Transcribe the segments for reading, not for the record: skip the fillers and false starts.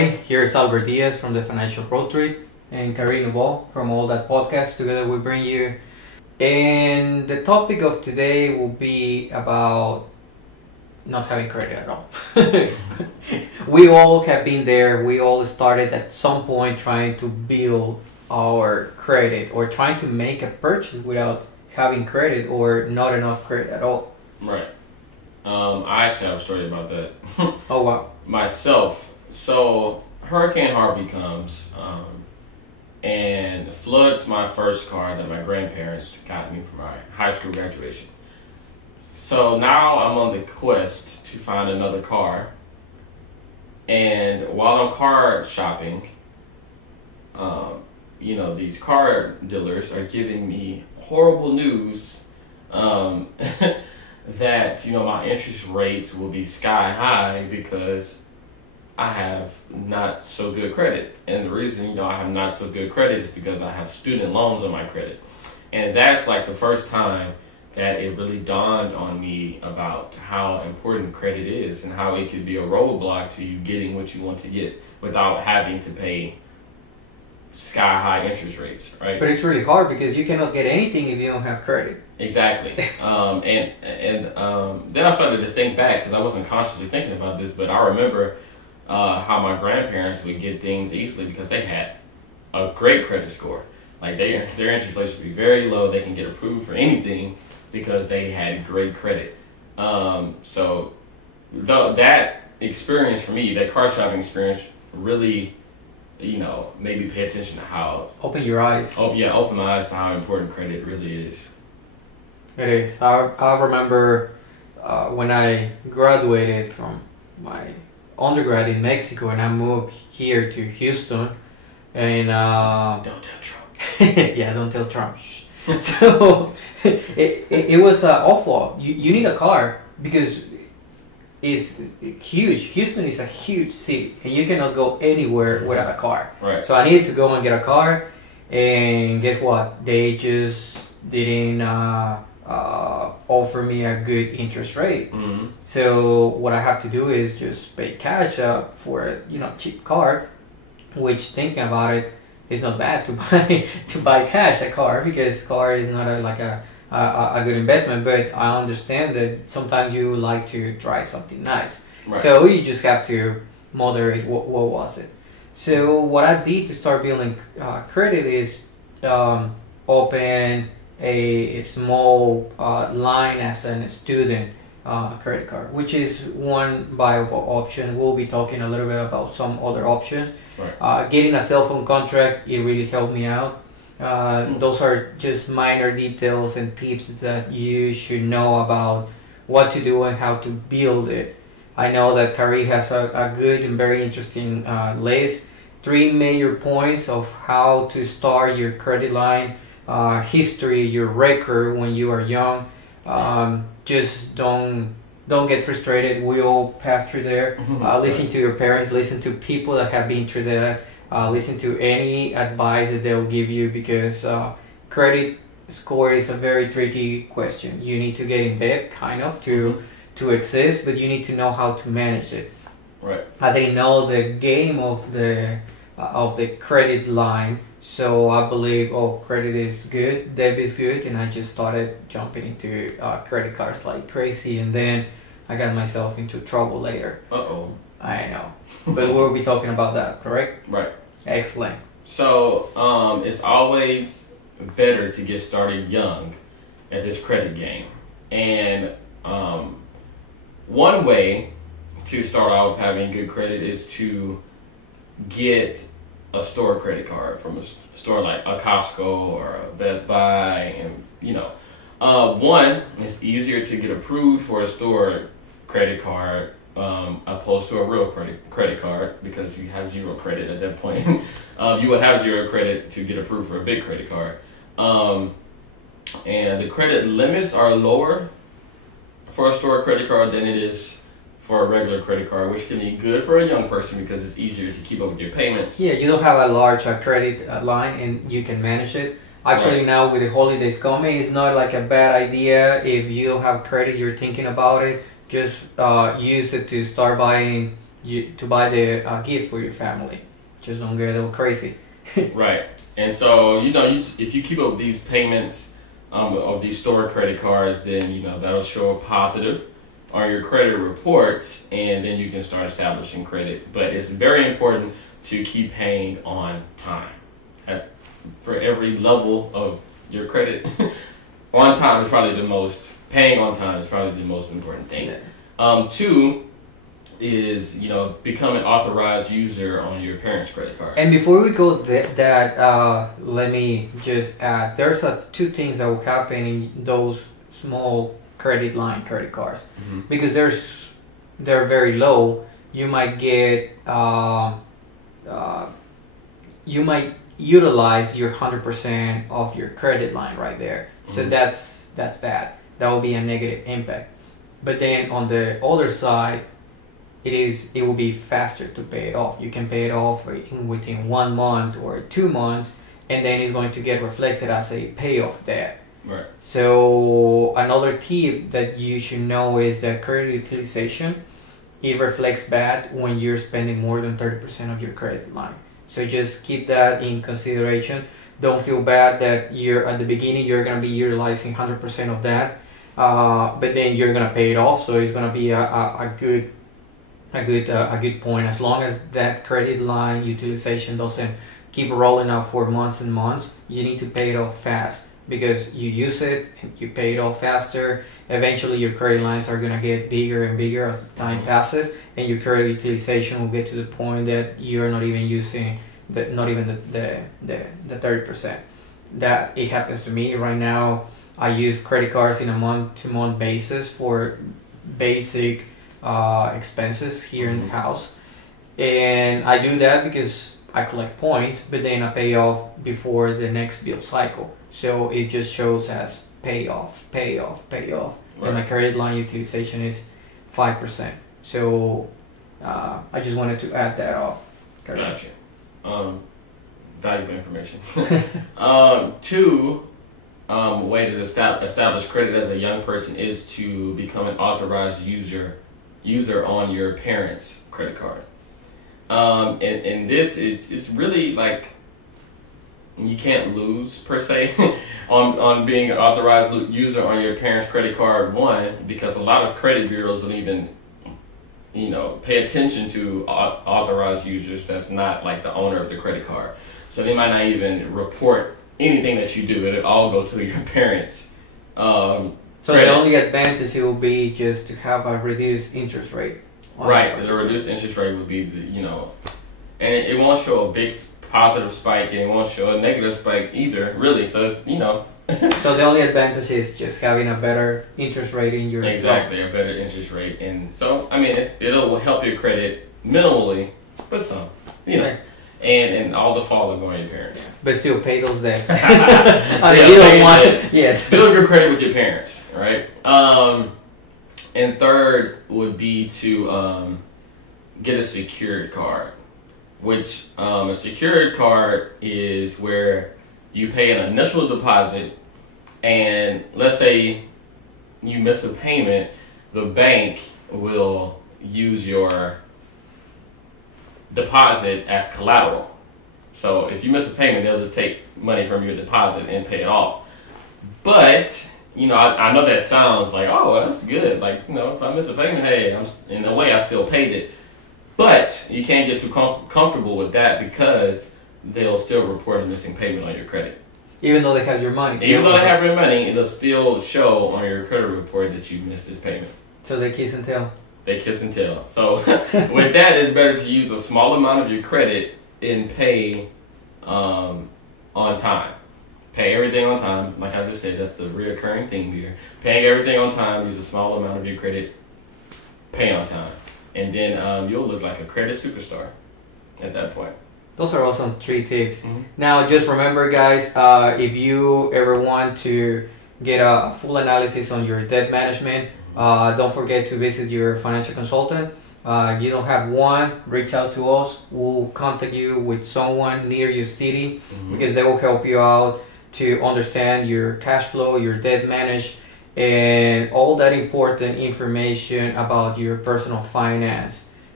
everybody. Here's Albert Diaz from the Financial Road Trip and Karina Ball from All That Podcast. Together we bring you. And the topic of today will be about not having credit at all. We all have been there. We all started at some point trying to build our credit or trying to make a purchase without having credit or not enough credit at all. Right. I actually have a story about that. Oh, wow. Myself. So Hurricane Harvey comes and floods my first car that my grandparents got me for my high school graduation. So now I'm on the quest to find another car. And while I'm car shopping, these car dealers are giving me horrible news that, my interest rates will be sky high because I have not so good credit. And the reason, I have not so good credit is because I have student loans on my credit. And that's like the first time that it really dawned on me about how important credit is and how it could be a roadblock to you getting what you want to get without having to pay sky high interest rates, right? But it's really hard because you cannot get anything if you don't have credit. Exactly. And then I started to think back because I wasn't consciously thinking about this, but I remember how my grandparents would get things easily because they had a great credit score. Like their interest rates would be very low. They can get approved for anything because they had great credit. So that experience for me, that car shopping experience, really, made me pay attention to how... Open your eyes. Open my eyes to how important credit really is. It is. I remember when I graduated from my undergrad in Mexico and I moved here to Houston and... Don't tell Trump. Yeah, don't tell Trump. So it was awful. You need a car because it's huge. Houston is a huge city and you cannot go anywhere without a car. Right. So I needed to go and get a car, and guess what? They just didn't offer me a good interest rate. Mm-hmm. So what I have to do is just pay cash for a cheap car, which, thinking about it, it's not bad to buy cash a car because car is not a good investment. But I understand that sometimes you like to try something nice, right. So you just have to moderate what was it. So what I did to start building credit is open a small line as a student credit card, which is one viable option. We'll be talking a little bit about some other options. Right. Getting a cell phone contract, it really helped me out. Those are just minor details and tips that you should know about what to do and how to build it. I know that Kari has a good and very interesting list. 3 major points of how to start your credit line, history, your record when you are young. Just don't get frustrated. We all pass through there. Listen to your parents. Listen to people that have been through that. Listen to any advice that they'll give you because credit score is a very tricky question. You need to get in debt, kind of, to exist, but you need to know how to manage it. Right. I didn't know the game of the credit line, so I believe credit is good, debit is good, and I just started jumping into credit cards like crazy, and then I got myself into trouble later. Uh-oh. I know, but we'll be talking about that, correct? Right. Excellent. So it's always better to get started young at this credit game, and one way to start out with having good credit is to get a store credit card from a store like a Costco or a Best Buy, and one, it's easier to get approved for a store credit card opposed to a real credit card because you have zero credit at that point. You would have zero credit to get approved for a big credit card, and the credit limits are lower for a store credit card than it is for a regular credit card, which can be good for a young person because it's easier to keep up with your payments. Yeah, you don't have a large credit line and you can manage it. Actually, Right. now with the holidays coming, it's not like a bad idea. If you don't have credit, you're thinking about it, just use it to start buying to buy the gift for your family. Just don't get all crazy. Right. And so, if you keep up these payments of these store credit cards, then, that'll show a positive on your credit reports, and then you can start establishing credit. But it's very important to keep paying on time. For every level of your credit, on time is probably paying on time is probably the most important thing. Two is, become an authorized user on your parents' credit card. And before we go let me just add, there's two things that will happen in those small credit cards. Mm-hmm. Because they're very low. You might get you might utilize your 100% of your credit line right there. Mm-hmm. So that's bad. That will be a negative impact. But then on the other side, it will be faster to pay it off. You can pay it off within 1 month or 2 months, and then it's going to get reflected as a payoff debt. Right. So another tip that you should know is that credit utilization, it reflects bad when you're spending more than 30% of your credit line. So just keep that in consideration. Don't feel bad that at the beginning you're gonna be utilizing 100% of that, but then you're gonna pay it off. So it's gonna be a good point. As long as that credit line utilization doesn't keep rolling out for months and months, you need to pay it off fast, because you use it and you pay it off faster. Eventually your credit lines are gonna get bigger and bigger as time passes, and your credit utilization will get to the point that you're not even using the 30%. That it happens to me right now. I use credit cards in a month-to-month basis for basic expenses here in the house, and I do that because I collect points, but then I pay off before the next bill cycle. So it just shows as pay off. Right. And my credit line utilization is 5%. So I just wanted to add that up. Gotcha. Valuable information. Two, way to establish credit as a young person is to become an authorized user on your parents' credit card. And this is really like, you can't lose per se on being an authorized user on your parents' credit card. One, because a lot of credit bureaus don't even pay attention to authorized users that's not like the owner of the credit card. So they might not even report anything that you do. It'll all go to your parents. So the only advantage will be just to have a reduced interest rate. Right, the reduced interest rate would be and it won't show a big positive spike, and it won't show a negative spike either, really. So it's, So the only advantage is just having a better interest rate in your Exactly, a better interest rate. And so, it'll help your credit minimally, but some, Right. And all the fall of going to your parents. But still pay those debts. You don't want it. Yes. Build your credit with your parents, right? And third would be to get a secured card, which a secured card is where you pay an initial deposit, and let's say you miss a payment, the bank will use your deposit as collateral. So if you miss a payment, they'll just take money from your deposit and pay it off. But I know that sounds like, oh, that's good. Like, if I miss a payment, hey, in a way I still paid it. But you can't get too comfortable with that, because they'll still report a missing payment on your credit. Even though they have your money. Even though they have your money, it'll still show on your credit report that you missed this payment. So they kiss and tell. They kiss and tell. So with that, it's better to use a small amount of your credit and pay on time. Pay everything on time. Like I just said, that's the reoccurring theme here. Paying everything on time, use a small amount of your credit, pay on time. And then you'll look like a credit superstar at that point. Those are awesome 3 tips. Mm-hmm. Now, just remember, guys, if you ever want to get a full analysis on your debt management, don't forget to visit your financial consultant. If you don't have one, reach out to us. We'll contact you with someone near your city, mm-hmm. because they will help you out to understand your cash flow, your debt management, and all that important information about your personal finance.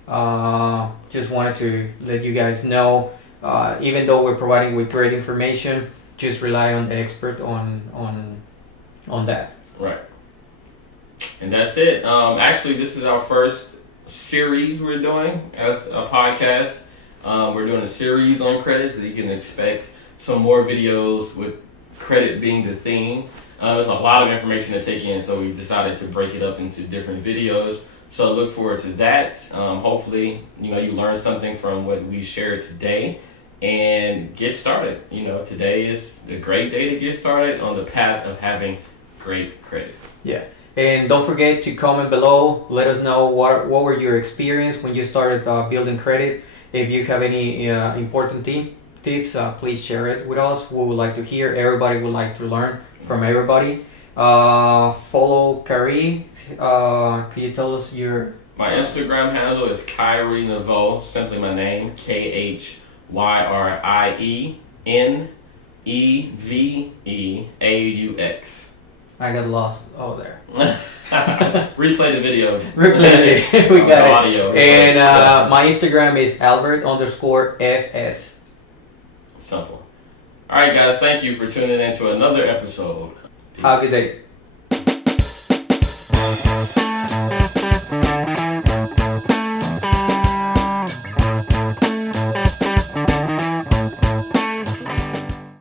Just wanted to let you guys know, even though we're providing with great information, just rely on the expert on that. Right. And that's it. Actually, this is our first series we're doing as a podcast. We're doing a series on credit, so you can expect some more videos with credit being the theme. There's a lot of information to take in, so we decided to break it up into different videos. So look forward to that. Hopefully, you learn something from what we shared today and get started. Today is a great day to get started on the path of having great credit. Yeah. And don't forget to comment below. Let us know what were your experience when you started building credit. If you have any important tips, please share it with us. We would like to hear. Everybody would like to learn from everybody. Follow Kyrie. Could you tell us your... My Instagram handle is Kyrie Neveau, simply my name, Khyrineneveaux. I got lost there. Replay the video. Replay it. We got it. Audio. And my Instagram is Albert_FS. Simple. All right, guys. Thank you for tuning in to another episode. Peace. Have a good day.